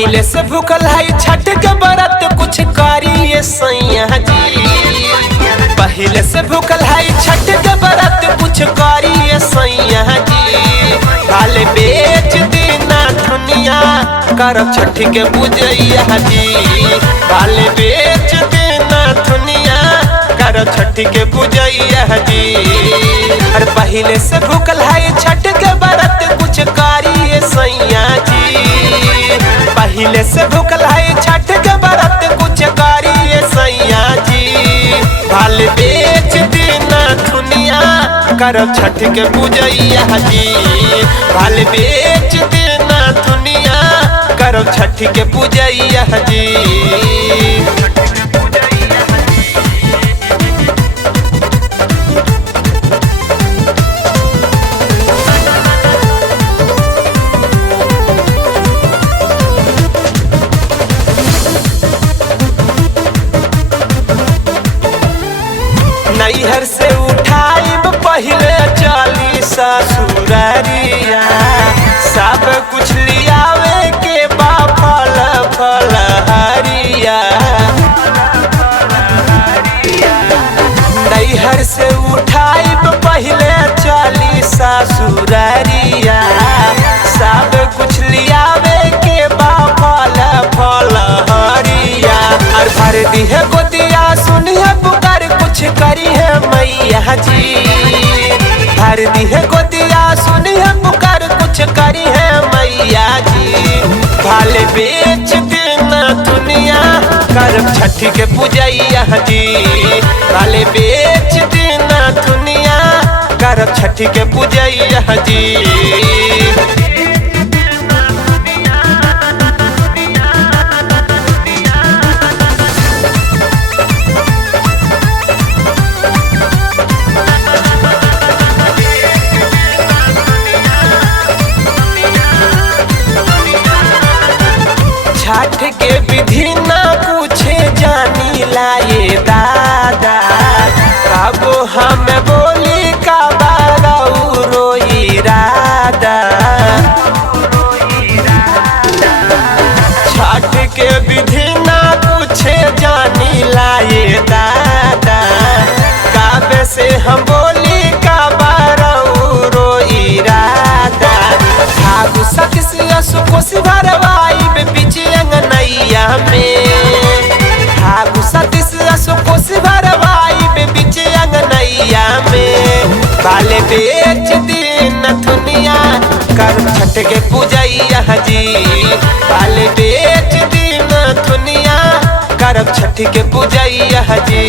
पहले से भूखल है छठ के व्रत कुछ करिए सैया जी। पहले से भूखल है छठ के व्रत कुछ करिए सैया जी। खाले बेच देना दुनिया करब छठ के पूजैया जी। खाले बेच देना दुनिया करब छठ के पूजैया जी। और पहले से भूखल है छठ के व्रत कुछ करिए सैया जी। पहले से भूखल है छठ के व्रत कुछ करिए सैया जी। भाल बेच देना दुनिया करब छठ के पूजैया जी। भाल बेच देना दुनिया करब छठ के पूजैया जी। नैहर से उठाइब पहले चली ससुरारिया। सब कुछ लियावे के बा फल फल हरिया। नैहर से उठाइब पहले चली ससुरारिया। सब कुछ लियावे के बा फल फल हरिया। और भर दी है गोदिया सुनिए पुकार कुछ करी है मैया जी। भर दी है गोदिया सुनी है पुकार कुछ करी है मैया जी। भाल बेच देना दुनिया करब छठ के पूजैया जी। भाल बेच देना दुनिया करब छठ के पूजैया जी। छठ के विधि ना पूछे जानी लाए दादा। कबो हम बोली का बाराऊ रोई रादा। छठ के विधि ना पूछे जानी लाए दादा। काबे से हम बोली का बाराऊ रोई रादा। भागु सख से असुकोसी भरवाई पीछे अंगनैया में। भागु सती से असुकोसी भरवाई पीछे अंगनैया में। बाले बेच देना दुनिया करब छठ के पूजैया जी। बाले बेच देना दुनिया करब छठ के पूजैया जी।